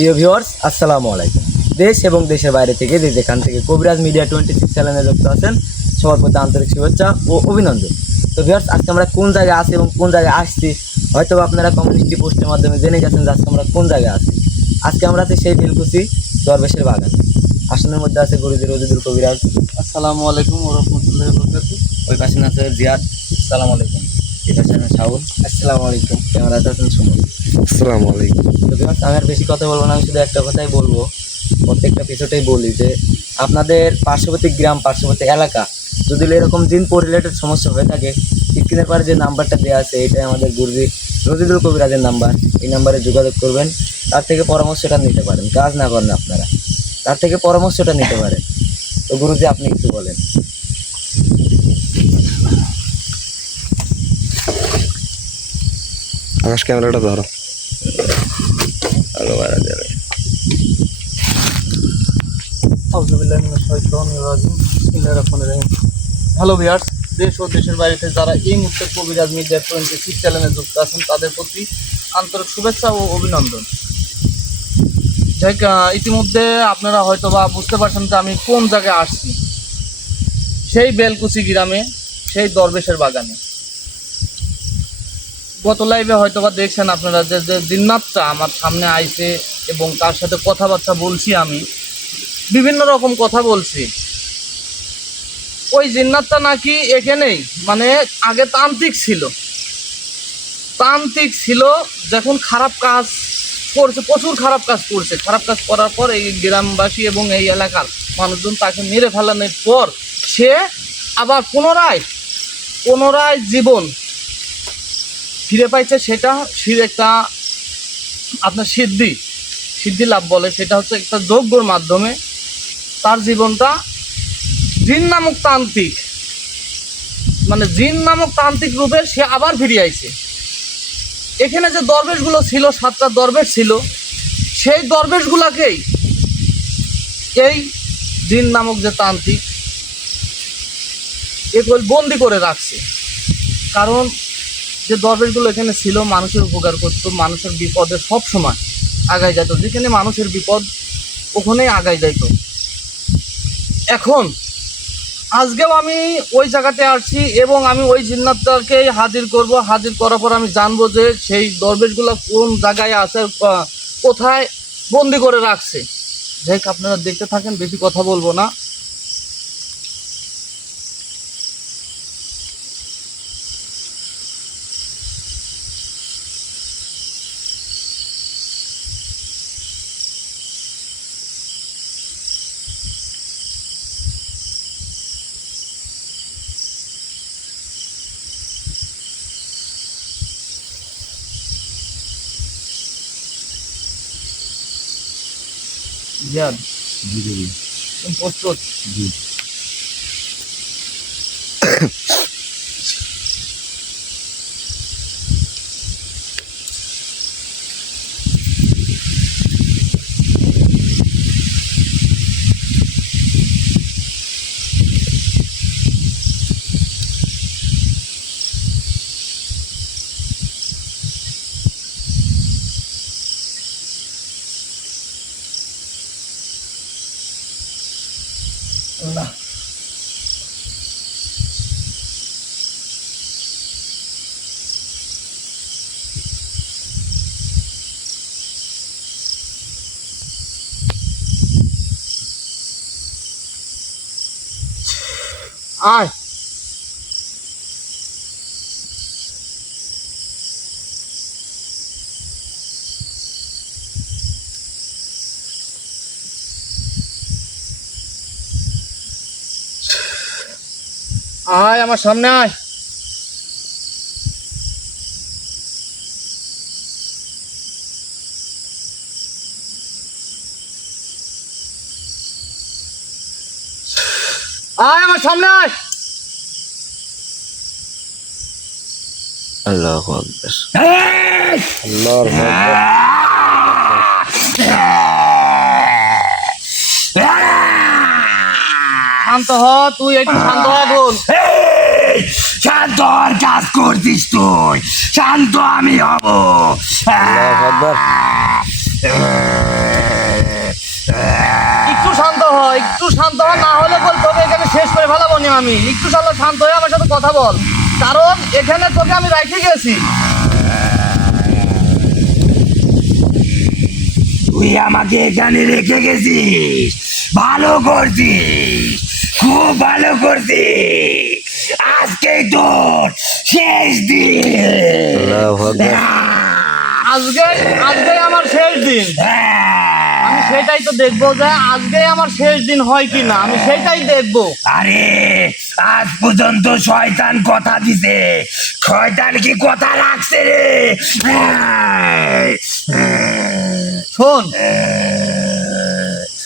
প্রিয় ভিউয়ার্স, আসসালামু আলাইকুম। দেশ এবং দেশের বাইরে থেকে যেখান থেকে কবিরাজ মিডিয়া 26 চ্যানেলে যুক্ত আছেন সবার প্রতি আন্তরিক শুভেচ্ছা ও অভিনন্দন। তো ভিউয়ার্স, আজকে আমরা কোন জায়গায় আছি এবং কোন জায়গায় আসছি হয়তো আপনারা কমিউনিটি পোস্টের মাধ্যমে জেনে গেছেন যে আজকে আমরা কোন জায়গায় আছি। আজকে আমরা আছি সেই বেলকুচি দরবেশের বাগানে। আসনের মধ্যে আছে গুরুজি রজিদুল কবিরাজ। আসসালামু আলাইকুম ওয়া রাহমাতুল্লাহি ওয়া বারাকাতুহু। ওই পাশে আছে জিয়াদ। আসসালামু আলাইকুম। এই পাশে আছে শাহুল। আসসালামু আলাইকুম। ক্যামেরাতে আছেন সুমন। আসসালামু আলাইকুম। তো ভিউয়ার্স, আমি আর বেশি কথা বলবো না, আমি শুধু একটা কথাই বলবো। প্রত্যেকটা এপিসোডেই বলি যে আপনাদের পার্শ্ববর্তী গ্রাম, পার্শ্ববর্তী এলাকা যদি এরকম জিন রিলেটেড সমস্যা হয়ে থাকে, স্ক্রিনের পরে যে নাম্বারটা দেওয়া আছে এটাই আমাদের গুরুজি রজিদুল কবিরাজের নাম্বার। এই নাম্বারে যোগাযোগ করবেন, তার থেকে পরামর্শটা নিতে পারেন। কাজ না করেন আপনারা, তার থেকে পরামর্শটা নিতে পারেন। তো গুরুজি, আপনি কিছু বলেন। আকাশ ক্যামেরাটা ধরো। আউযু বিল্লাহি মিনাশ শাইতানির রাজিম। বিসমিল্লাহির রহমানির রহিম। হ্যালো ভিউয়ার্স, দেশ ও দেশের বাইরে থেকে যারা এই মুহূর্তে কবিরাজ মিডিয়া 26 চ্যানেলে যুক্ত আছেন তাদের প্রতি আন্তরিক শুভেচ্ছা ও অভিনন্দন। যাই ইতিমধ্যে আপনারা হয়তো বা বুঝতে পারছেন যে আমি কোন জায়গায় আসছি। সেই বেলকুচি গ্রামে, সেই দরবেশের বাগানে। গত লাইভে হয়তো বা দেখছেন আপনারা যে জিন্নাতটা আমার সামনে আইছে এবং তার সাথে কথাবার্তা বলছি, আমি বিভিন্ন রকম কথা বলছি। ওই জিন্নাতটা নাকি এখানেই, মানে আগে তান্ত্রিক ছিল, যখন খারাপ কাজ করছে, প্রচুর খারাপ কাজ করছে। খারাপ কাজ করার পর এই গ্রামবাসী এবং এই এলাকার মানুষজন তাকে মেরে ফেলানোর পর সে আবার পুনরায় জীবন ফিরে পাইছে। সেটা একটা আপনার সিদ্ধি লাভ বলে। সেটা হচ্ছে একটা যজ্ঞর মাধ্যমে তার জীবনটা জিন নামক তান্ত্রিক রূপে সে আবার ফিরে আইছে। এখানে যে দরবেশগুলো ছিল, 7টা দরবেশ ছিল, সেই দরবেশগুলাকেই এই জিন নামক যে তান্ত্রিক এগুলো বন্দি করে রাখছে। কারণ যে দরবেশগুলো এখানে ছিল মানুষের উপকার করতো, মানুষের বিপদে সব সময় আগায় যেত। যেখানে মানুষের বিপদ ওখানেই আগায় যাইত। এখন আজকেও আমি ওই জায়গাতে আসছি এবং আমি ওই জিন্নাতটাকে হাজির করব। হাজির করার পর আমি জানবো যে সেই দরবেশগুলো কোন জায়গায় আছে, কোথায় বন্দি করে রাখছে। যাই হোক, আপনারা দেখতে থাকেন, বেশি কথা বলবো না। জিয়াদ, তুমি প্রস্তুত? না, আয়। আয় আমার সামনে আয়। আয় আমার সামনে আয়। আল্লাহু আকবার। আল্লাহর আকবার। শান্ত হ, তুই একটু শান্ত হ বোন। শান্ত হওয়ার কাজ করছিস তুই, শান্ত আমি হব। আল্লাহু আকবার। বল তোকে এখানে শেষ করে ফেলাবো নি আমি, একটু শালা শান্ত হয়ে আমার সাথে কথা বল, কারণ এখানে তোকে আমি রাখে গেছি। তুই আমাকে এখানে রেখে গেছিস, ভালো করছিস, খুব ভালো করছিস। আজকেই তোর শেষ দিন। আল্লাহু আকবার। আজকে আজকে আমার শেষ দিন, আমি সেটাই তো দেখবো যে আজকে আমার শেষ দিন হয় কি না, আমি সেটাই দেখবো। আরে আজ পর্যন্ত শয়তান কথা দিছে, শয়তান কি কথা রাখছে রে? শোন,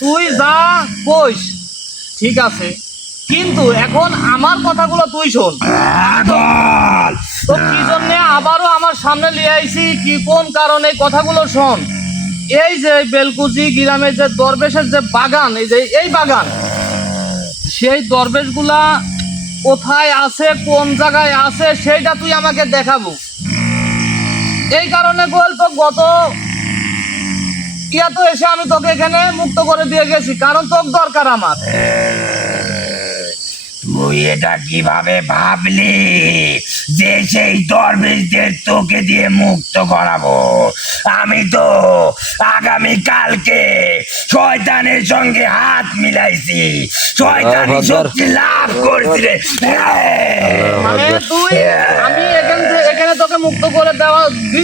তুই যা কইস ঠিক আছে, কিন্তু এখন আমার কথাগুলো তুই শোন। বল। তো কি জন্য আবারও আমার সামনে নিয়ে আইছি, কি কোন কারণে, কথাগুলো শোন। এই যে বেলকুচি গ্রামের যে দরবেশের যে বাগান, এই যে এই বাগান, সেই দরবেশগুলা কোথায় আছে, কোন জায়গায় আছে, সেইটা তুই আমাকে দেখাবো। এই কারণে বল তো গত তো এসে আমি তোকে এখানে মুক্ত করে দিয়ে গেছি, কারণ তোর দরকার আমার। তুই এটা কিভাবে ভাবলি যে সেই দরবেশদের তোকে দিয়ে মুক্ত করাবো? আমি তো আগামী কালকে শয়তানের সঙ্গে হাত মিলাইছি, শয়তানি শক্তি লাভ করছি রে। মানে তুই, আমি এখানে তোকে মুক্ত করে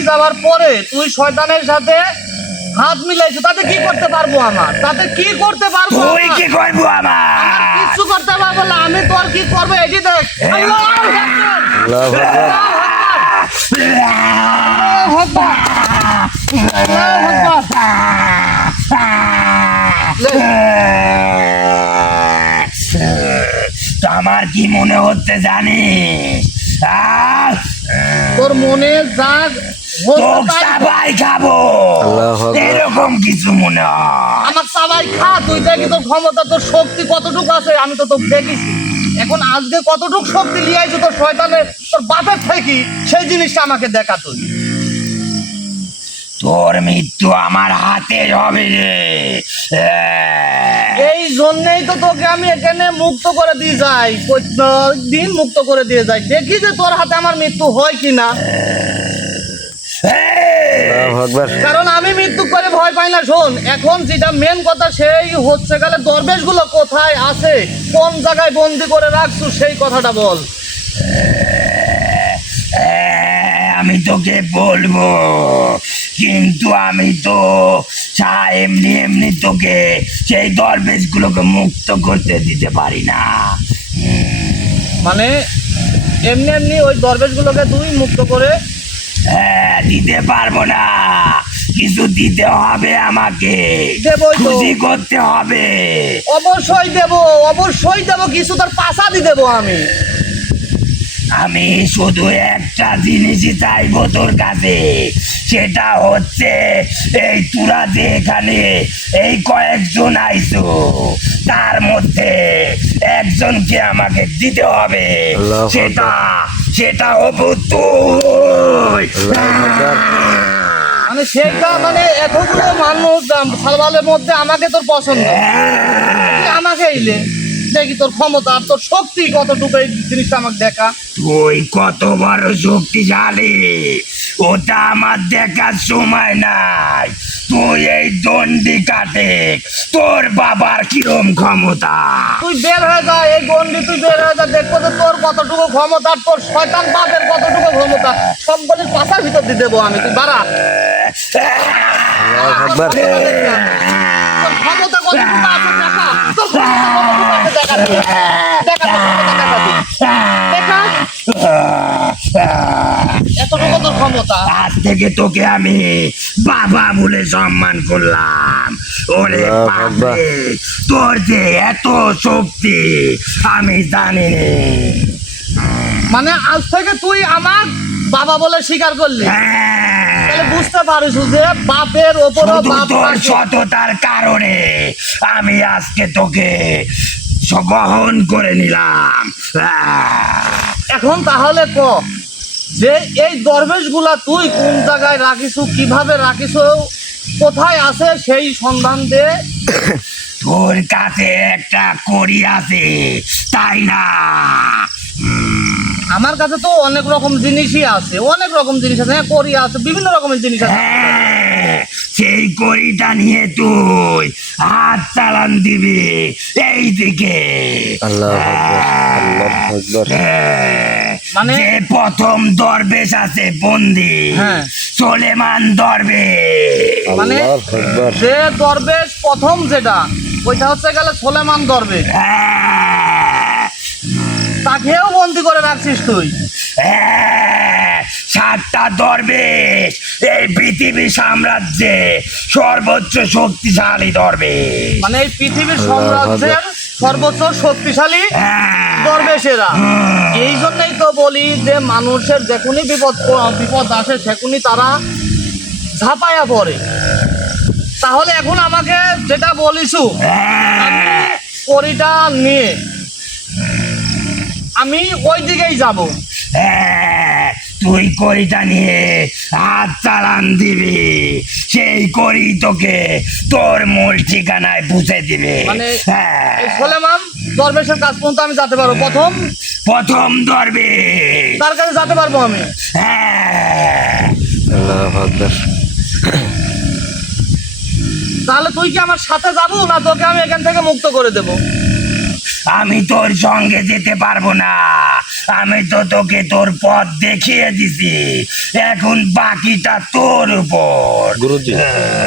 দেওয়ার পরে তুই শয়তানের সাথে হাত মিলাইছো, তাতে কি করতে পারবো আমার? তাতে কি করতে পারবো? তুই কি করবো আমার? কিছু করতে পারবো না, আমি তোর কি করবো এটি দেখ। আল্লাহু আকবার। আল্লাহু আকবার। আল্লাহু আকবার। আল্লাহু আকবার। আমার কি মনে হচ্ছে জানিস? তোর মনে যা তোক সবাই খাবো, আল্লাহু আকবার। এরকম কিছু মনে হয়। আমার সবাই খা, তুই দেখি তোর ক্ষমতা, তোর শক্তি কতটুকু আছে, আমি তো তোকে দেখিছি। এখন আজকে কতটুকু শক্তি নিয়ে আইছো তোর শয়তানের, তোর বাপের থেকে, সেই জিনিসটা আমাকে দেখা তুই। তোর মৃত্যু আমার হাতে হবে রে। এই জন্যই তো তোকে আমি এখানে মুক্ত করে দিয়ে যাই, দিন মুক্ত করে দিয়ে যাই, দেখি যে তোর হাতে আমার মৃত্যু হয় কিনা। আল্লাহু আকবার। কারণ আমি মৃত্যু করে ভয় পাই না। শোন, এখন যেটা মেন কথা সেই হচ্ছে গেলে দরবেশ গুলো কোথায় আছে, কোন জায়গায় বন্দি করে রাখছো, সেই কথাটা বল। আমি তোকে বলবো, কিন্তু আমি তো এমনি এমনি তোকে সেই দরবেশ গুলোকে মুক্ত করতে দিতে পারি না। মানে এমনি এমনি ওই দরবেশ গুলোকে তুই মুক্ত করে? দিতে পারবো না, কিছু দিতে হবে আমাকে, দেবই তো। খুশি করতে হবে। অবশ্যই দেব, অবশ্যই দেব, কিছু তোর পাশাদি দেবো আমি। আমি শুধু একটা জিনিসই চাইবো তোর কাছে, সেটা হচ্ছে এই তোরা যে এখানে এই কয়েকজন আইছো, তার মধ্যে একজনকে আমাকে দিতে হবে। আল্লাহু আকবার। সেটা হবো তুই। আল্লাহু আকবার। মানে সেটা মানে এতগুলো মানুষ সালবালের মধ্যে আমাকে তোর পছন্দ, তুই আমাকে এলে দেখি তোর ক্ষমতা আর তোর শক্তি কতটুকু, এই জিনিসটা আমাকে দেখা। তুই কত বড় শক্তিশালী ওটা আমার দেখার সময় নাই। তুই এই দণ্ডি কাটে, তোর বাবার কিরম ক্ষমতা। তুই বের হয়ে যা, এই গন্ডি তুই বের হয়ে যা, দেখবো যে তোর কতটুকু ক্ষমতা আর তোর শয়তান বাপের কতটুকু ক্ষমতা, সবগুলির পাশার ভিতর দিয়ে দেবো আমি, তুই বাড়া। আল্লাহু আকবার। তোর ক্ষমতা কতটুকু আছে দেখা, তোর ক্ষমতা কতটুকু আছে দেখা তুই। দেখা তোর ক্ষমতা দেখা তুই। দেখা এতটুকু তোর ক্ষমতা। আজ থেকে তোকে আমি বাবা বলে সম্মান করলাম। ওরে আল্লাহু আকবার। বাপরে, তোর যে এত শক্তি আমি জানি নে। মানে আজ থেকে তুই আমার বাবা বলে স্বীকার করলি, তাহলে বুঝতে পারিস যে বাপের ওপরও শুধু বাপ তোর থাকে। সততার কারণে আমি আজকে তোকে গ্রহণ করে নিলাম। এখন তাহলে ক যে এই দরবেশ গুলা তুই কোন জায়গায় রাখিস, কিভাবে রাখিস, কোথায় আছে সেই সন্ধান দে। তোর কাছে একটা কড়ি আছে তাই না? আমার কাছে তো অনেক রকম জিনিসই আছে, অনেক রকম জিনিস আছে, হ্যাঁ, কড়ি আছে, বিভিন্ন রকমের জিনিস আছে। হ্যাঁ, সেই কড়িটা নিয়ে তুই হাত চালান দিবি এই দিকে। আল্লাহু আকবার, আল্লাহু আকবার। মানে- যে প্রথম দরবেশ আছে বন্দি, হ্যাঁ। সোলেমান দরবেশ। মানে আল্লাহু আকবার। যে দরবেশ প্রথম যেটা, ওইটা হচ্ছে গেলে সোলেমান দরবেশ। হ্যাঁ, তাকেও বন্দি করে রাখছিস তুই? হ্যাঁ, 7টা দরবেশ এই পৃথিবী সাম্রাজ্যে সর্বোচ্চ শক্তিশালী দরবেশ। মানে এই পৃথিবীর সাম্রাজ্যের সর্বোচ্চ শক্তিশালী হ্যাঁ। দরবেশেরা। এই জন্যই তো বলি যে মানুষের যখনই বিপদ আসে সেখনই তারা ঝাঁপায়া পড়ে। তাহলে এখন আমাকে যেটা বলিছু, হ্যাঁ, কড়িটা নিয়ে আমি ওই দিকেই যাব। হ্যাঁ, তুই কড়িটা নিয়ে হাত চালান দিবি, সেই কড়ি তোকে তোর মূল ঠিকানায় পৌঁছে দিবে। মানে হ্যাঁ, এই সোলেমান দরবেশের কাছ পর্যন্ত আমি যেতে পারবো, প্রথম দরবেশ। তার কাছে যেতে পারবো আমি। হ্যাঁ, আল্লাহু আকবার। তাহলে তুই কি আমার সাথে যাবো, না তোকে আমি এখান থেকে মুক্ত করে দেবো? আমি তোর সঙ্গে যেতে পারবো না, আমি তো তোকে তোর পথ দেখিয়ে দিছি, এখন বাকিটা তোর উপর। গুরুজি,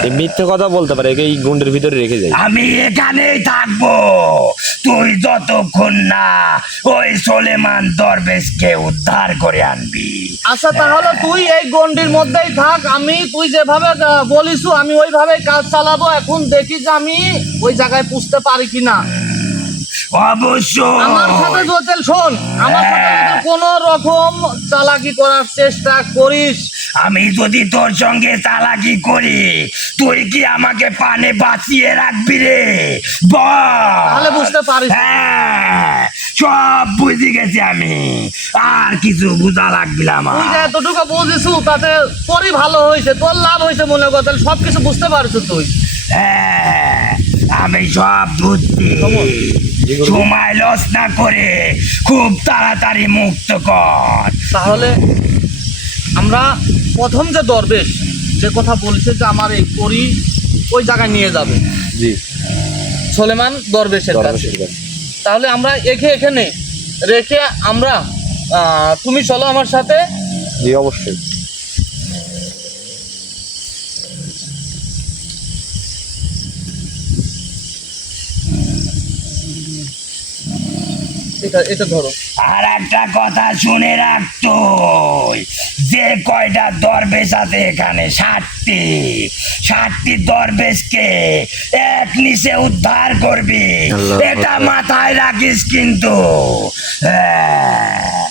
এই মিথ্যে কথা বলতে পারে, এই গুন্ডের ভিতরে রেখে যাই। আমি এখানেই থাকবো তুই যতক্ষণ না ওই সোলেমান দরবেশকে উদ্ধার করে আনবি। আচ্ছা, তাহলে তুই এই গন্ডির মধ্যেই থাক, আমি তুই যেভাবে বলিস আমি ওইভাবেই কাজ চালাবো। এখন দেখি যে আমি ওই জায়গায় পুষতে পারি কিনা। আমার সাথে অবশ্যই। জোতেল শোন, আমার সাথে যদি কোনো রকম চালাকি করার চেষ্টা করিস, আমি যদি তোর সঙ্গে চালাকি করি তুই কি আমাকে পানে বাঁচিয়ে রাখবি রে? বল। তাহলে বুঝতে পারিস। হ্যাঁ, সব বুঝে গেছি আমি, আর কিছু বুঝা লাগবে না আমার। তুই যে এতটুকু বুঝিস তাতে তোরই ভালো হয়েছে, তোর লাভ হয়েছে মনে কর, তাহলে সব কিছু বুঝতে পারিস তুই। হ্যাঁ, আমি সব বুঝছি, সময় লস না করে খুব তাড়াতাড়ি মুক্ত কর। তাহলে আমরা প্রথম যে দরবেশ যে কথা বলছে যে আমার এই করি ওই জায়গায় নিয়ে যাবে, জি, সোলেমান দরবেশের কাছে। দরবেশের কাছে। তাহলে আমরা এখানে রেখে আমরা তুমি চলো আমার সাথে। জি, অবশ্যই। এটা ধরো। আর একটা কথা শুনে রাখতো, যে কয়টা দরবেশ আছে এখানে 60টি দরবেশকে এক নিশে উদ্ধার করবি, আল্লাহু এটা আকবার। মাথায় রাখিস কিন্তু। হ্যাঁ,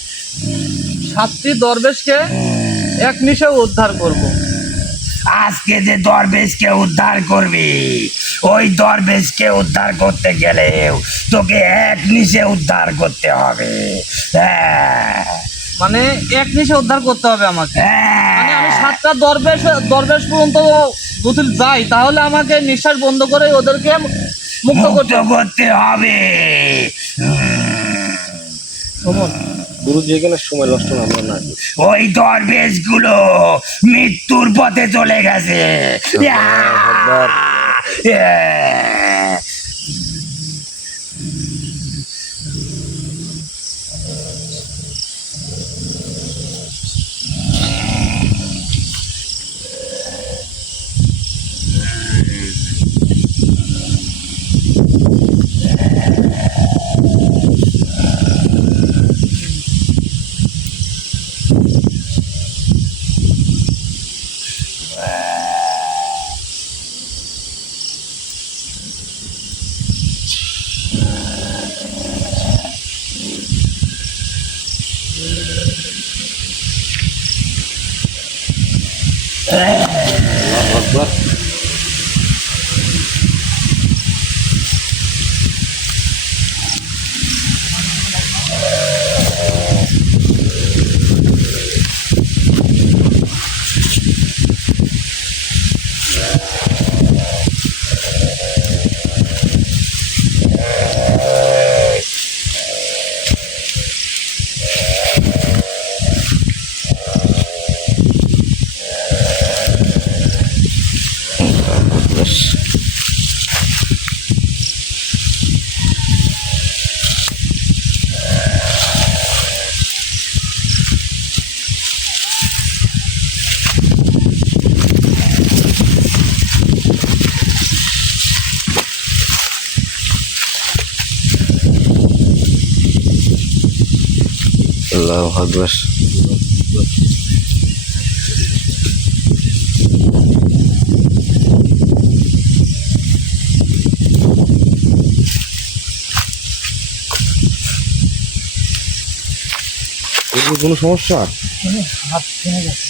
7টি দরবেশকে এক নিশে উদ্ধার করব। আজকে যে দরবেশকে উদ্ধার করবি ওই দরবেশকে উদ্ধার করতে গেলেও তোকে এক নিশে উদ্ধার করতে হবে। হ্যাঁ, মানে এক নিশে উদ্ধার করতে হবে আমাকে। মানে আমি হ্যাঁ, 7টা দরবেশ পর্যন্ত যদি যাই তাহলে আমাকে নিঃশ্বাস বন্ধ করে ওদেরকে মুক্ত করতে হবে। করতে হবে। শোন, গুরুজি, এখানে সময় নষ্ট না আমরা না করি। ওই দরবেশ গুলো মৃত্যুর পথে চলে গেছে। আল্লাহু আকবার। আল্লাহু আকবার। আকবার। আল্লাহু আকবার। কোনো সমস্যা হাত ভেঙে গেছে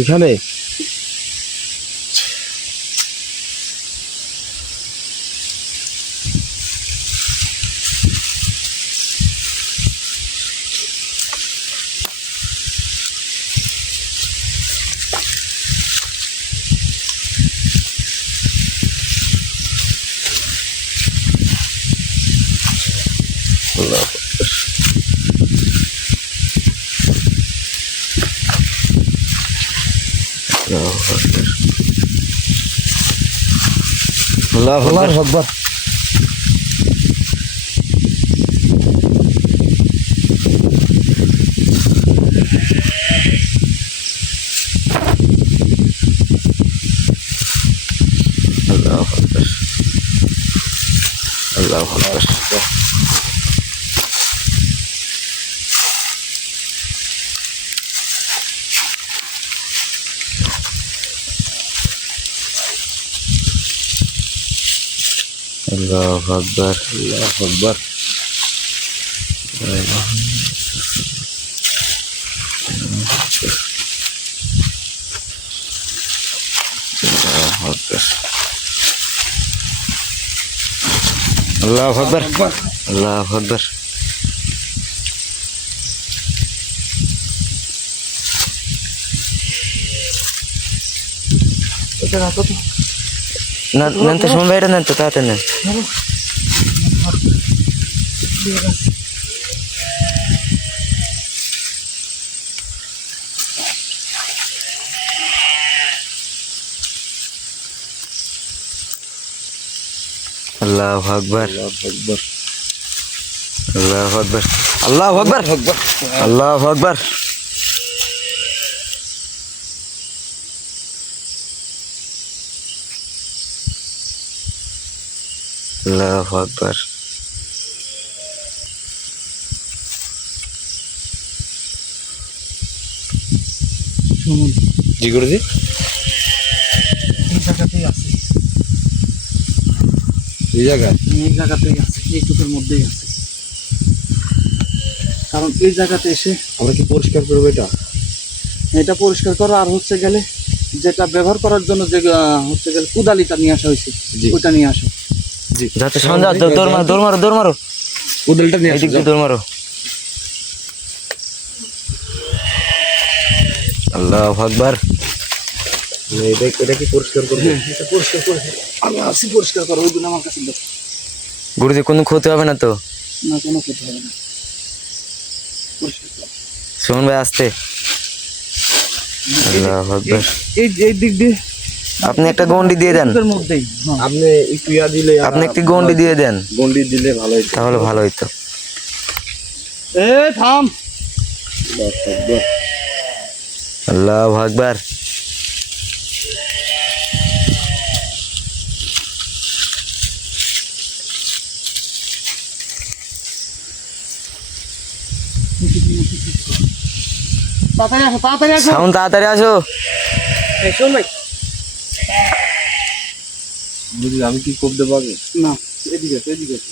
এখানে? আল্লাহু আকবার। আল্লাহু আকবার। আল্লাহু আকবার। আল্লাহু আকবার। আল্লাহু আকবার। আল্লাহু আকবার। আল্লাহু আকবার। আল্লাহু আকবার। এটা রাখো তো। না নেন তো সুমন ভাই, এটা নেন তো, তাড়াতাড়ি নেন। আল্লাহু আকবার। আল্লাহু আকবার। আল্লাহু আকবার। আল্লাহু আকবার। আল্লাহু আকবার। শুনুন, জি গুরুজি। এই জায়গাতেই আছে, এই জায়গায় এই জায়গাতেই আছে, এইটুকুর মধ্যেই আছে। কারণ এই জায়গাতে এসে আমরা কি পরিষ্কার করবো এটা? এটা পরিষ্কার করো, আর হচ্ছে গেলে যেটা ব্যবহার করার জন্য যে হচ্ছে গেলে কুদালিটা নিয়ে আসা হয়েছে, জি। ওইটা নিয়ে আসো। যাতে সন্ধ্যা দৌড় মারো, দৌড় মারো, দৌড় মারো, উদলটা নিয়ে এদিক দিয়ে দৌড় মারো। আল্লাহু আকবার। এটা কি পরিষ্কার করবো? এটা পরিষ্কার করে আমি আসি, পরিষ্কার করো, ওই দিন আমার কাছে দাও। গুরুজি কোনো ক্ষতি হবে না তো? না, কোনো ক্ষতি হবে না, পরিষ্কার করো। সুমন ভাই আসতে। আল্লাহু আকবার। এই এই দিক দিয়ে আপনি একটা গন্ডি দিয়ে দেন, এইটুকুর মধ্যেই, হ্যাঁ। আপনি একটু ইয়া দিলে আপনি একটি গন্ডি দিয়ে দেন, গন্ডি দিলে ভালো হতো। তাহলে ভালো হইতো। থাম। আল্লাহু আকবার। তাড়াতাড়ি আসো, তাড়াতাড়ি আসো। সাউন্ড তাড়াতাড়ি আসো। শোন ভাই, আমি কি করতে পারবো? না, এদিকে আছে, এদিকে আছে।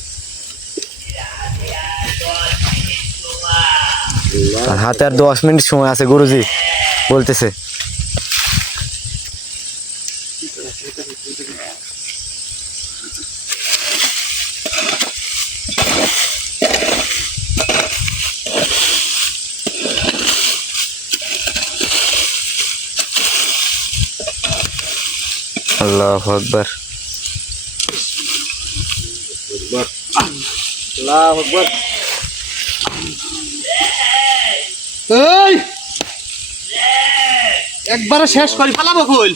আর হাতে আর 10 মিনিট সময় আছে, গুরুজি বলতেছে। আল্লাহু আকবার। আল্লাহু আকবার। এই একবারে শেষ করি, পালাবো কই?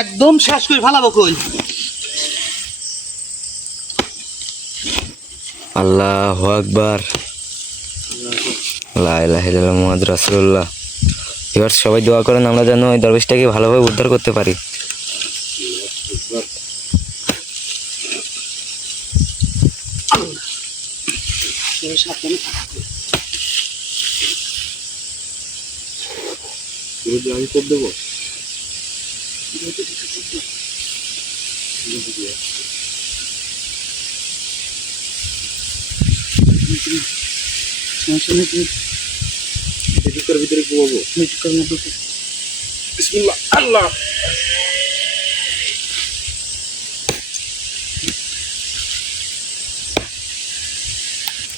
একদম শেষ করে ফেলাবো কই। আল্লাহু আকবার, লা ইলাহা ইল্লাল্লাহ মুহাম্মাদুর রাসূলুল্লাহ। এবার সবাই দোয়া করেন আমরা যেন ওই দরবেশটাকে ভালোভাবে উদ্ধার করতে পারি।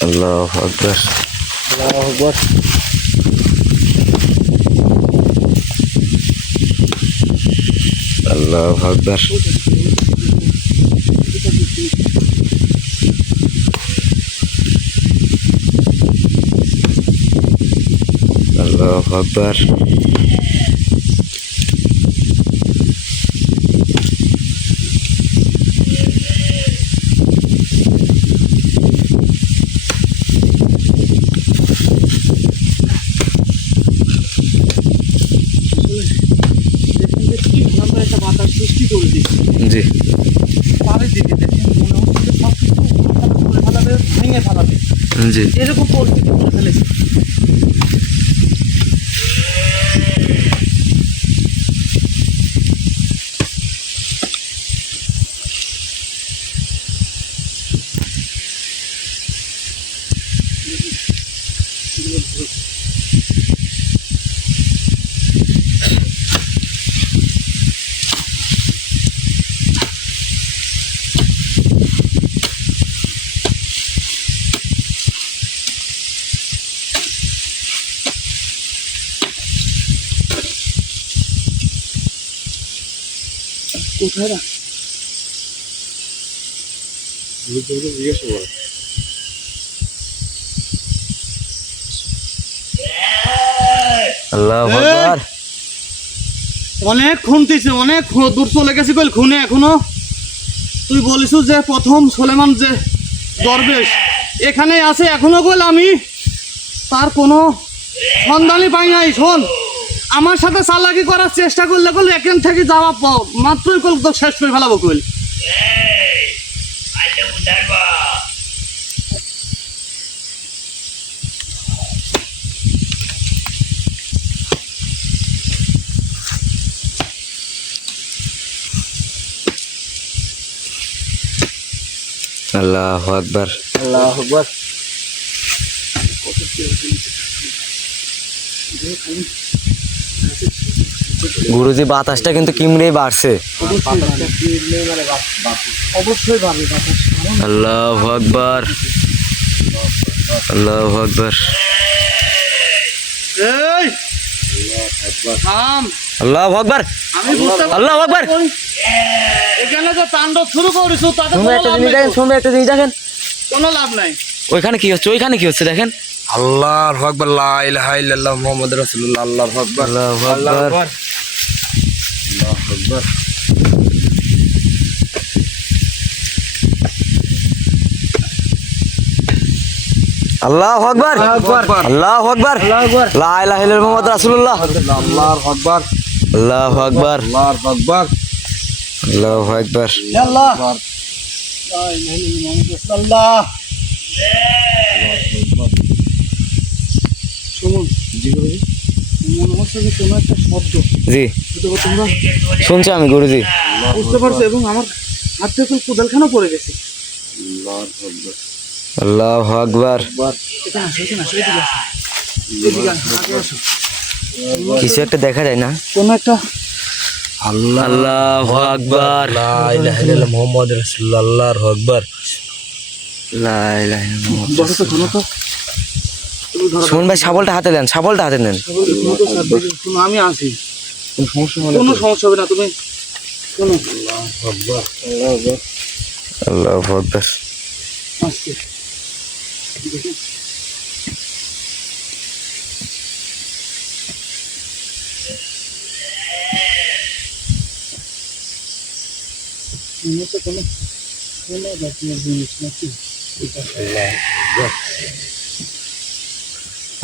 আল্লাহু আকবার, আল্লাহু আকবার। আল্লাহু আকবার। আমরা একটা বাতাস সৃষ্টি করে দিচ্ছি জি চারিদিকে, দেখেন মনে হচ্ছে যে সব কিছু করে ফেলাবে, ভেঙে ফেলাবে, জি। এরকম পরিস্থিতি করে ফেলেছে। কোথায় না আল্লাহু আকবার। অনেক খুনতেছে, অনেক দূর চলে গেছি কইল খুনে। এখনো তুই বলিস যে প্রথম সোলেমান যে দরবেশ এখানেই আছে, এখনো কইল আমি তার কোনো সন্ধানই পাই নাই। শোন, আমার সাথে চালাকি করার চেষ্টা করলে কইল এখান থেকে যাওয়া মাত্রই কইল তো শেষ করে ফেলাবো কইল। আল্লাহু আকবার, আল্লাহু আকবার। গুরুজি বাতাসটা কিন্তু কিমড়েই বাড়ছে। অবশ্যই পাবে বাতাস। আল্লাহু আকবার, আল্লাহু আকবার, এই থাম, আল্লাহু আকবার, আমি বুঝতে পারছি আল্লাহু আকবার। এখানে যে তাণ্ডব শুরু করেছো তাতে শুনবে কোনো একটা লাভ জিনিস নাই দেখেন, তো। শুনবে একটা জিনিস দেখেন। কোনো লাভ নাই। ওইখানে কি হচ্ছে, ওইখানে কি হচ্ছে দেখেন। আল্লাহু আকবার, লা ইলাহা ইল্লাল্লাহ মুহাম্মাদুর রাসূলুল্লাহ। আল্লাহু আকবার, আল্লাহু আল্লাহু আকবার, আকবার। আল্লাহু আকবার, আল্লাহু আকবার, লা ইলাহা ইল্লাল্লাহ মুহাম্মাদুর রাসূলুল্লাহ। আল্লাহু আকবার, আল্লাহু আকবার, আল্লাহু আকবার। আল্লাহু আকবার। আল্লাহ আল্লাহ শুনুন, মনে হচ্ছে যে কোনো একটা শব্দ, জি বুঝতে তোমরা শুনছি আমি গুরুজি। বুঝতে পারছো, এবং আমার হাত থেকে কোদালখানা পড়ে গেছে। আল্লাহু আকবার। এখানে আসো, এখানে আসো, এদিকে আসো, এদিকে আসো, আগে আসো। কিছু একটা দেখা যায় না। কোনো একটা আল্লাহু আকবার, লা ইলাহা ইল্লাল্লাহ মুহাম্মাদুর রাসূলুল্লাহ। আল্লাহু আকবার। লা ইলাহা ইল্লাল্লাহ। ধরো তো, ধরো তো, তুমি ধরো। সুমন ভাই শাবলটা হাতে নেন, শাবলটা হাতে নেন। তুমি তো সাথ দিবে, শোনো, আমি আছি, কোনো সমস্যা হলে কোনো সমস্যা হবে না। তুমি শোনো, আল্লাহু আকবার। আজকে দেখি তো কোনো কোনো জাতীয় জিনিস নাকি এটা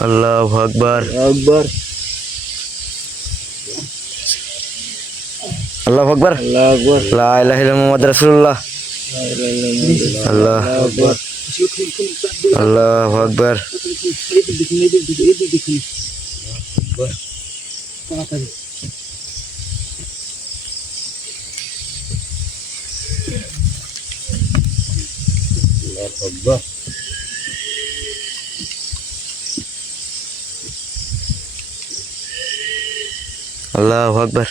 আল্লাহু আকবার আকবার আল্লাহু আকবার আল্লাহু আকবার লা ইলাহা ইল্লাল্লাহ মুহাম্মাদুর রাসূলুল্লাহ আল্লাহ আল্লাহু আকবার আল্লাহু আকবার আল্লাহু আকবার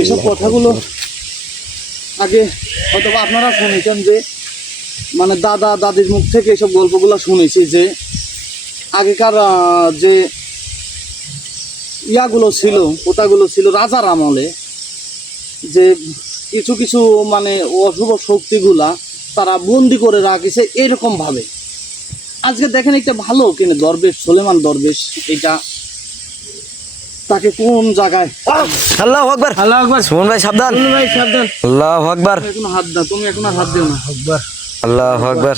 এইসব কথাগুলো আগে হয়তো আপনারা শুনেছেন যে মানে দাদা দাদির মুখ থেকে এইসব গল্পগুলো শুনেছি যে আগেকার যে ইয়াগুলো ছিল পোতাগুলো ছিল রাজার আমলে যে কিছু কিছু মানে অশুভ শক্তিগুলা তারা বন্দি করে রাখিছে এরকমভাবে। আজকে দেখেন একটা ভালো কিনে দরবেশ সুলেমান দরবেশ এটা তাকে কোন জায়গায় আল্লাহু আকবার আল্লাহু আকবার সুমন ভাই সাবধান ভাই সাবধান আল্লাহু আকবার এখন হাত দাও তুমি এখন আর হাত দিও না আকবার আল্লাহু আকবার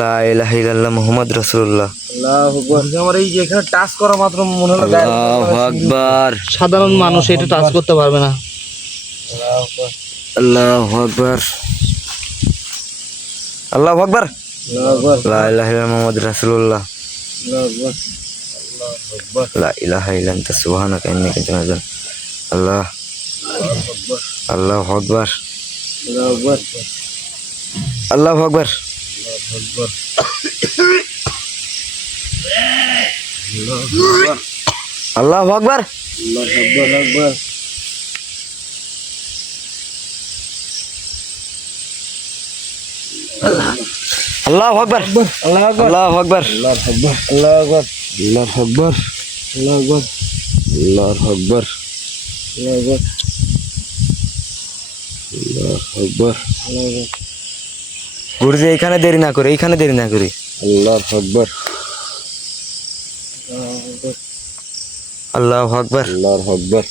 লা ইলাহা ইল্লাল্লাহ মুহাম্মাদুর রাসূলুল্লাহ আল্লাহু আকবার আমার এই যে এখানে টাচ করা মাত্র মনে হলো গায়ে আল্লাহু আকবার সাধারণ মানুষ এটা টাচ করতে পারবে না আল্লাহু আকবার আল্লাহু আকবার আল্লাহু আকবার লা ইলাহা ইল্লাল্লাহ মুহাম্মাদুর রাসূলুল্লাহ আল্লাহু আকবার লা ইলাহা ইল্লা আনতা সুবহানাকা ইন্নী কুনতু মিনাজ জালিমিন আল্লাহ আল্লাহু আকবার আল্লাহু আকবার আল্লাহু আকবার আল্লাহু আকবার আকবার আল্লাহু আকবার আল্লাহু আকবার আল্লাহু আকবার আল্লাহু আকবার আল্লাহু আকবার আল্লাহু আকবার আল্লাহু আকবার আল্লাহু আকবার গুরুজি এখানে দেরি না করে এইখানে দেরি না করি আল্লাহু আকবার আল্লাহু আকবার আল্লাহু আকবার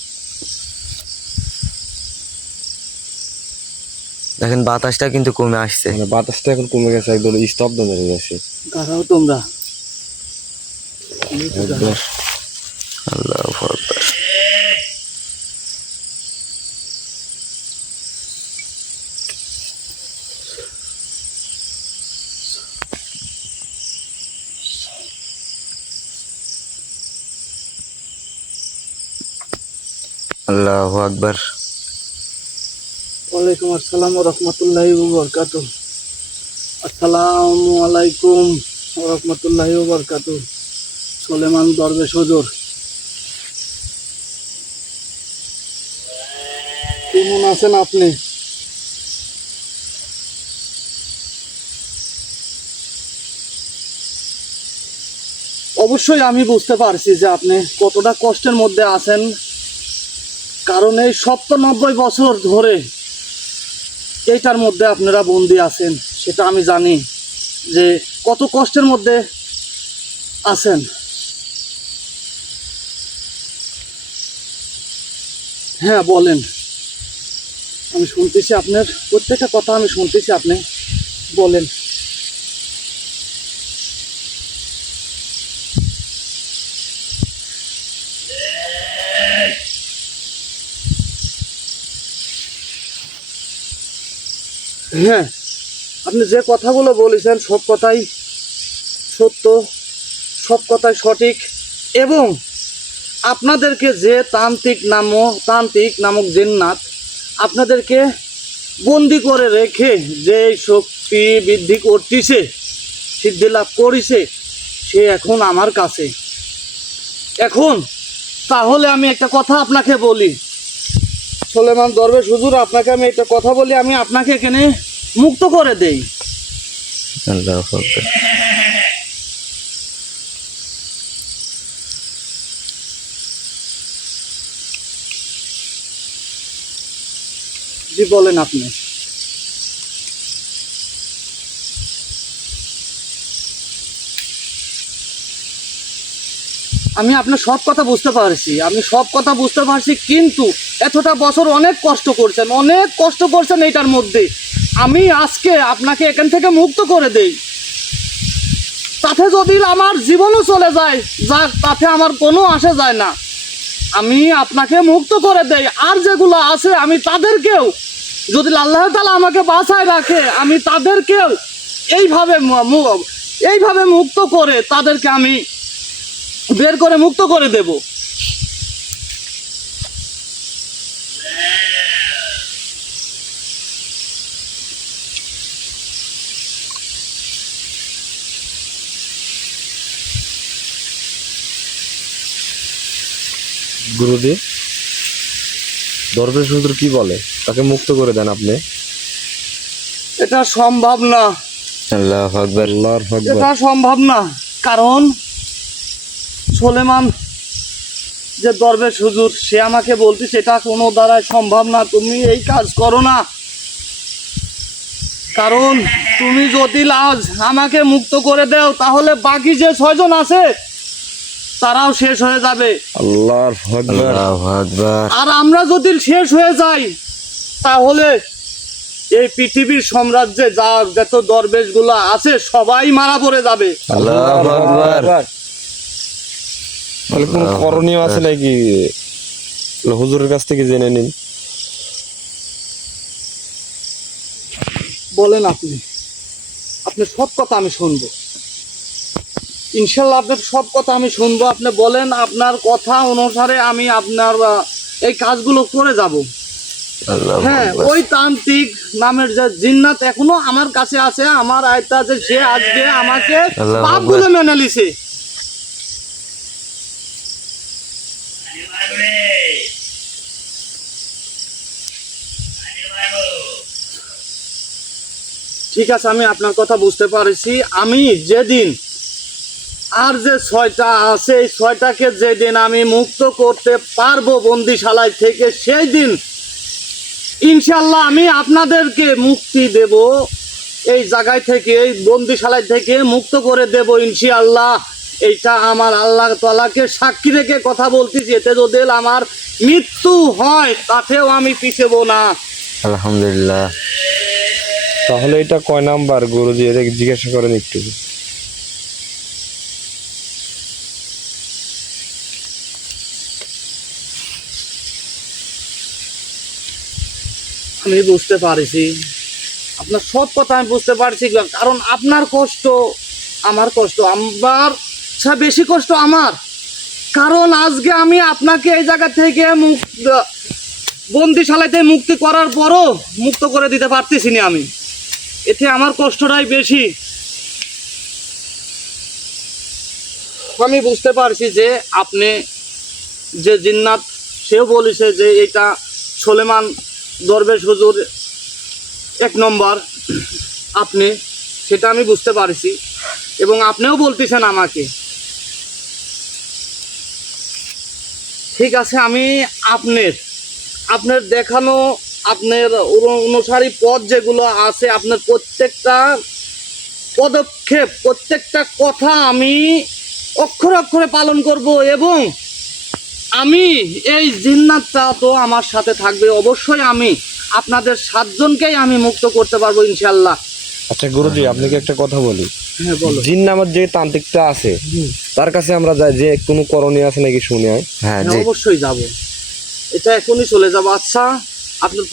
দেখেন বাতাসটা কিন্তু কমে আসছে মানে বাতাসটা এখন কমে গেছে একদম স্তব্ধ হয়ে গেছে দাঁড়াও তোমরা আকবার আল্লাহু আকবার আল্লাহু আকবার ওয়ালাইকুম আসসালাম ওয়া রাহমাতুল্লাহি ওয়া বারাকাতুহু আসসালামু আলাইকুম ওয়া রাহমাতুল্লাহি ওয়া বারাকাতুহু সুলেমান দরবেশ হুজুর কেমন আছেন আপনি? অবশ্যই আমি বুঝতে পারছি যে আপনি কতটা কষ্টের মধ্যে আছেন, কারণ এই ৯৭ বছর ধরে এইটার মধ্যে আপনারা বন্দী আছেন। সেটা আমি জানি যে কত কষ্টের মধ্যে আছেন। হ্যাঁ বলেন, আমি শুনতেছি আপনার প্রত্যেকটা কথা আমি শুনতেছি, আপনি বলেন। হ্যাঁ, আপনি যে কথাগুলো বলেছেন সব কথাই সত্য, সব কথাই সঠিক। এবং আপনাদেরকে যে তান্ত্রিক নামক জিন্নাত আপনাদেরকে বন্দি করে রেখে যে শক্তি বৃদ্ধি করতেছে, সিদ্ধি লাভ করেছে, সে এখন আমার কাছে। এখন তাহলে আমি একটা কথা আপনাকে বলি, সুলেমান দরবেশ হুজুর, আপনাকে আমি একটা কথা বলি, আমি আপনাকে এখানে মুক্ত করে দেই। আল্লাহু আকবার। জি বলেন আপনি। আমি আপনার সব কথা বুঝতে পারছি, কিন্তু এতটা বছর অনেক কষ্ট করছেন এইটার মধ্যে। আমি আজকে আপনাকে এখান থেকে মুক্ত করে দেই, তাতে যদি আমার জীবনও চলে যায় যাক, তাতে আমার কোনো আসে যায় না। আমি আপনাকে মুক্ত করে দেই, আর যেগুলো আছে আমি তাদেরকেও, যদি আল্লাহ তাআলা আমাকে বাঁচায় রাখে, আমি তাদেরকেও এইভাবে মুক্ত করে তাদেরকে আমি বের করে মুক্ত করে দেব। গুরুজি, দরবেশ হুজুর কি বলে? তাকে মুক্ত করে দেন আপনি। এটা সম্ভব না, আল্লাহু আকবার। আল্লাহর আকবার। এটা সম্ভব না, কারণ সুলেমান যে দরবেশ হুজুর, সে আমাকে বলতেছে এটা কোনো দ্বারাই সম্ভব না, তুমি এই কাজ করো না। কারণ তুমি যদি আজ আমাকে মুক্ত করে দাও, তাহলে বাকি যে 6 জন আছে তারাও শেষ হয়ে যাবে। আল্লাহর আকবার। আল্লাহু আকবার। আর আমরা যদি শেষ হয়ে যাই, তাহলে এই পৃথিবীর সাম্রাজ্যে যত দরবেশগুলো আছে সবাই মারা পড়ে যাবে। আল্লাহু আকবার। তাহলে কোন করণীয় আছে নাকি? হুজুরের কাছ থেকে জেনে নিন। বলেন আপনি, আপনার সব কথা আমি শুনবো, ইনশাল্লাহ আপনার সব কথা আমি শুনবো। আপনি বলেন, আপনার কথা অনুসারে আমি আপনার এই কাজগুলো করে যাব। আল্লাহু হ্যাঁ, আকবার। ওই তান্ত্রিক নামের যে জিন্নাত এখনো আমার কাছে আছে, আমার আয়তা আছে, সে আজকে আমাকে আল্লাহু পাপগুলো মেনে নিছে। ঠিক আছে, আমি আপনার কথা বুঝতে পারছি। আমি যেদিন আর যে 6টা আছে, এই 6টাকে যেদিন আমি মুক্ত করতে পারবো বন্দিশালায় থেকে, সেই দিন ইনশাল্লাহ আমি আপনাদেরকে মুক্তি দেব, এই জায়গায় থেকে, এই বন্দিশালায় থেকে মুক্ত করে দেব ইনশাআল্লাহ। এইটা আমার আল্লাহ তাআলাকে সাক্ষী রেখে কথা বলতেছি, এতে যদি আমার মৃত্যু হয় তাতেও আমি পিছাব না। আলহামদুলিল্লাহ। তাহলে এটা কয় নাম্বার গুরুজি? এটা জিজ্ঞাসা করেন একটু। আমি বুঝতে পারছি, আপনার সব কথা আমি বুঝতে পারছি, কারণ আপনার কষ্ট আমার কষ্ট, আমার বেশি কষ্ট আমার। কারণ আজকে আমি আপনাকে এই জায়গা থেকে বন্দিশালাতে মুক্তি করার পরও মুক্ত করে দিতে পারতেছি না আমি, এতে আমার কষ্টটাই বেশি। আমি বুঝতে পারছি যে আপনি যে জিন্নাত, সেও বলেছে যে এটা সুলেমান দরবেশ হুজুর 1 নম্বর, আপনি, সেটা আমি বুঝতে পারছি, এবং আপনিও বলতেছেন আমাকে। ঠিক আছে, আমি আপনার দেখানো, আপনার অনুসারী পথ যেগুলো আছে, আপনার প্রত্যেকটা পদক্ষেপ, প্রত্যেকটা কথা আমি অক্ষরে অক্ষরে পালন করব, এবং আমি এই জিন্নাতটা তো আমার সাথে থাকবে অবশ্যই। আমি আপনাদের 7 জনকেই আমি মুক্ত করতে পারবো ইনশাল্লাহ। আচ্ছা গুরুজি, আপনাকে একটা কথা বলি। হ্যাঁ বলো। জিন নামের যে তান্ত্রিকটা আছে, তার কাছে আমরা যাই, যে কোনো করণীয় আছে নাকি শুনে আয়। হ্যাঁ হ্যাঁ, জি। অবশ্যই যাব, এটা এখনই চলে যাব। আচ্ছা, আপনার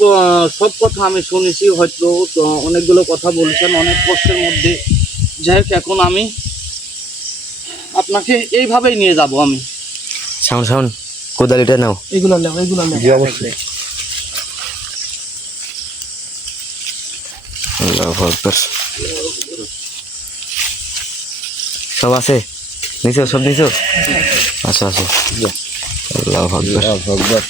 সব কথা আমি শুনেছি, হয়তো তো অনেকগুলো কথা বলেছেন অনেক কষ্টের মধ্যে, যাই হোক, এখন আমি আপনাকে এইভাবেই নিয়ে যাব। আমি শাওন কোদালিটা নাও। এগুলো নেব, জি অবশ্যই। আল্লাহু আকবার। সব আছে নিচে, সব নিচে। আচ্ছা আচ্ছা। আল্লাহু আকবার। আল্লাহু আকবার।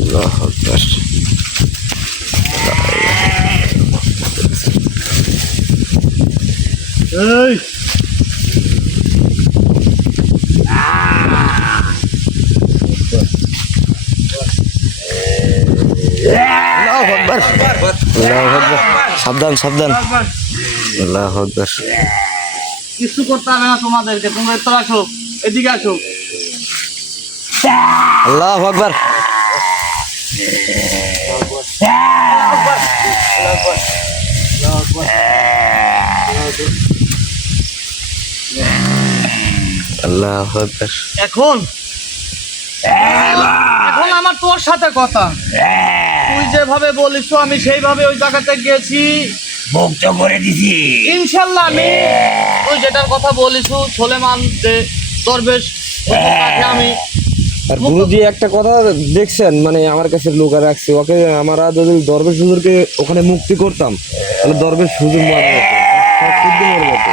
আল্লাহু আকবার। এই আল্লাহু আকবার। আল্লাহু আকবার। সাবধান সাবধান। আল্লাহু আকবার। কিছু করতে হবে না তোমাদেরকে, তোমরা তো আসো, এদিকে আসো। আল্লাহু আকবার। আল্লাহু আকবার। এখন এখন আমার তোর সাথে কথা, তুই যেভাবে বলিস আমি সেইভাবে ওই জায়গাতে গেছি। মুক্ত করে দিছি। ইনশাল্লাহ আমি তুই যেটার কথা বলিস সোলেমান যে দরবেশ, তাকে আমি আর গুরুজি একটা কথা দেখছেন, মানে আমার কাছে লোক রাখছে, ওকে আমরা যদি দরবেশ হুজুরকে ওখানে মুক্তি করতাম তাহলে দরবেশ হুজুর মরে যেত, সব শুদ্ধ মরে যেত।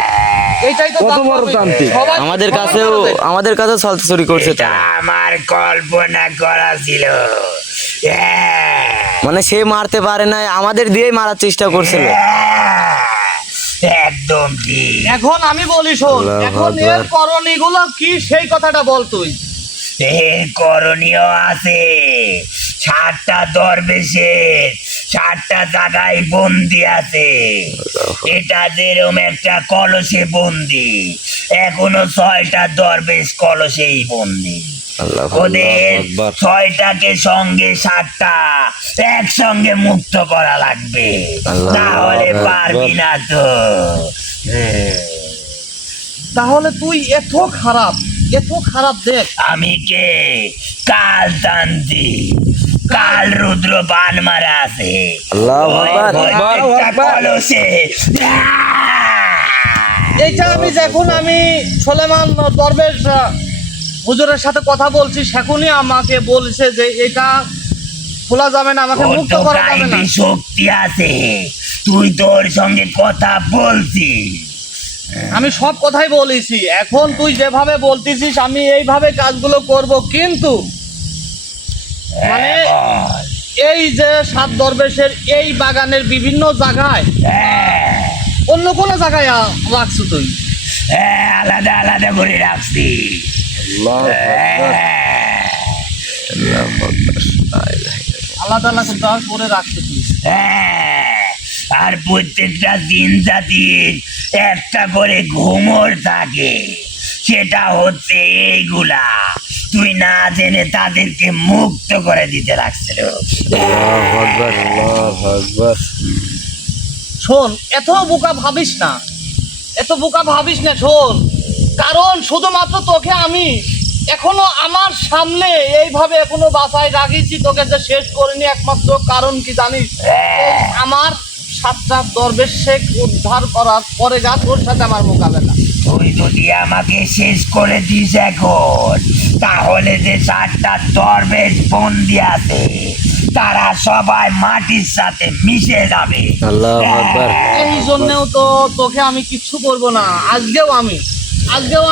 এইটাই তো কত বড় তান্ত্রিক। সবাই- আমাদের সবাই কাছেও মারা যায়। আমাদের কাছেও ছল চুরি করছে এটা তারা। আমার কল্পনা করা ছিল। মানে সে মারতে পারে না, আমাদের দিয়েই মারার চেষ্টা করছিল। একদম ঠিক। এখন আমি বলি শোন, আল্লাহু এখন এর আকবার। করণীয়গুলো কি সেই কথাটা বল তুই। এর করণীয় আছে। 7টা দরবেশের 7টা জায়গায় বন্দি আছে। এটা যেরকম একটা কলসে বন্দি, এখনো 6টা দরবেশ কলসেই বন্দি। আল্লাহু ওদের আকবার। 6টাকে সঙ্গে 7টা একসঙ্গে মুক্ত করা লাগবে, আল্লাহু না হলে আকবার। পারবি না তো। তাহলে তুই এত খারাপ দেখ। আমি কে? কাল তান্তি, কাল রুদ্র বান মারা আছে। আল্লাহু আকবার। ওই প্রত্যেকটা কলসে। এইটা আমি যখন আমি সোলেমান দরবেশ হুজুরের সাথে কথা বলছি, সেখনই আমাকে বলছে যে এটা খোলা যাবে না, আমাকে ওর মুক্ত তো করা যাবে না। গাইবি শক্তি আছে, তুই তোর সঙ্গে কথা বলছিস। আমি সব কথাই বলেছি, এখন তুই যেভাবে বলতেছিস আমি এইভাবে কাজগুলো করব, কিন্তু মানে বল। এই যে 7 দরবেশের এই বাগানের বিভিন্ন জায়গায় হ্যাঁ, অন্য কোনো জায়গায় রাখছো তুই। হ্যাঁ, আলাদা আলাদা করে রাখছি। হ্যাঁ। আলাদা আলাদা করে রাখছো তুই। হ্যাঁ, আর প্রত্যেকটা দিন জাতির একটা করে ঘুমর থাকে, সেটা হচ্ছে এইগুলা। তুই না জেনে তাদেরকে মুক্ত করে দিতে লাগছিল। আল্লাহু আকবার। আল্লাহু আকবার। শোন, এত বোকা ভাবিস না, শোন, কারণ শুধুমাত্র তোকে আমি এখনো আমার সামনে এইভাবে এখনো বাসায় রাখিছি, তোকে যে শেষ করিনি একমাত্র কারণ কি জানিস? এই আমার 7টা দরবেশকে উদ্ধার করার পরে যা তোর সাথে আমার মোকাবেলা। তুই যদি আমাকে শেষ করে দিস এখন, তাহলে যে 7টা দরবেশ বন্দি আছে তারা সবাই মাটির সাথে মিশে যাবে। আল্লাহু আকবার। এই জন্যেও তো তোকে আমি কিচ্ছু করবো না। আজকেও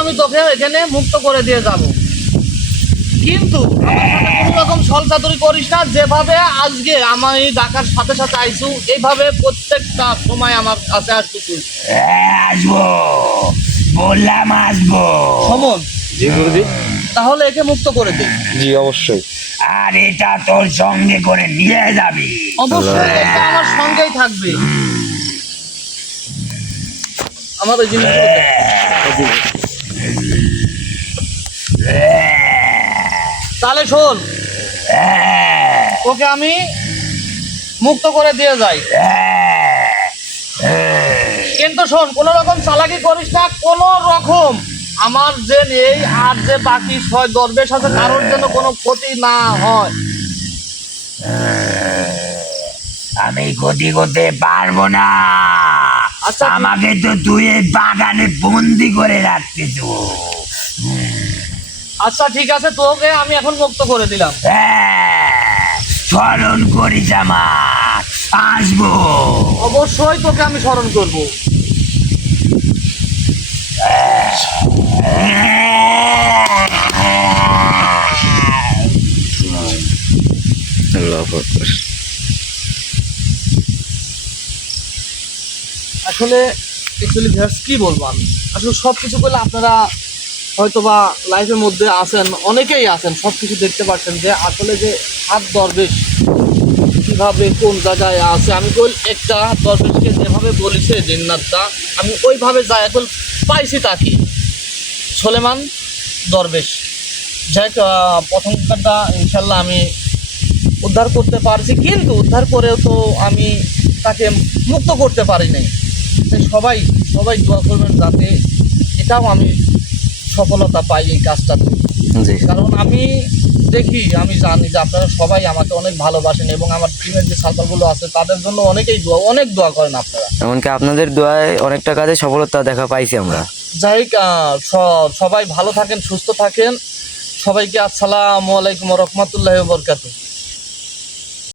আমি তোকে এখানে মুক্ত করে দিয়ে যাব, কিন্তু আমার সাথে কোনো রকম ছলচাতুরি করিস না। যেভাবে আজকে আমি ডাকার সাথে সাথে আইসু, এইভাবে প্রত্যেকটা সময় আমার কাছে আসবি তুই। আসবো, বললাম আসবো। সমন, জি গুরুজি। তাহলে একে মুক্ত করে দে। জি অবশ্যই। আর এটা তোর সঙ্গে করে নিয়ে যাবি। অবশ্যই এটা আমার সঙ্গেই থাকবে। আমার ওই জিনিসগুলো দে। তাহলে শোন, ওকে আমি মুক্ত করে দিয়ে যাই, কিন্তু শোন কোনো রকম চালাকি করিস না, কোনো রকম আমার যে নেই আর যে বাকি 6 দরবেশ আছে কারোর যেন কোনো ক্ষতি না হয়। আমি ক্ষতি করতে পারবো না। আচ্ছা, আমাকে তো তুই এই বাগানে বন্দি করে রাখছিস। আচ্ছা ঠিক আছে, তোকে আমি এখন মুক্ত করে দিলাম। স্মরণ করিস আমার, আসবো। অবশ্যই তোকে আমি স্মরণ করব। হ্যাঁ। আকবার। আসলে অ্যাকচুয়ালি ভিউয়ার্স কি বলবো আমি, আসলে সব কিছু করলে আপনারা হয়তো বা লাইফের মধ্যে আছেন, অনেকেই আছেন, সব কিছু দেখতে পাচ্ছেন যে আসলে যে হাত দরবেশ কীভাবে কোন জায়গায় আছে। আমি বল একটা দরবেশকে যেভাবে বলেছে জিন্নাতটা, আমি ওইভাবে যাই এখন পাইছি তাকে, সোলেমান দরবেশ। যাই হোক, প্রথমটা ইনশাল্লাহ আমি উদ্ধার করতে পারছি, কিন্তু উদ্ধার করেও তো আমি তাকে মুক্ত করতে পারি নাই। তাই সবাই সবাই দোয়া করবেন যাতে এটাও আমি সফলতা পাই এই কাজটাতে। জি কারণ আমি দেখি, আমি জানি যে আপনারা সবাই আমাকে অনেক ভালোবাসেন এবং আমার টিমের যে সার্কেলগুলো আছে তাদের জন্য অনেকেই অনেক দোয়া করেন আপনারা। এমনকি আপনাদের দোয়ায় অনেকটা কাজে সফলতা দেখা পাইছি আমরা। যাই হোক, সবাই ভালো থাকেন, সুস্থ থাকেন। সবাইকে আসসালামু আলাইকুম ওয়া রাহমাতুল্লাহি ওয়া বারাকাতুহু।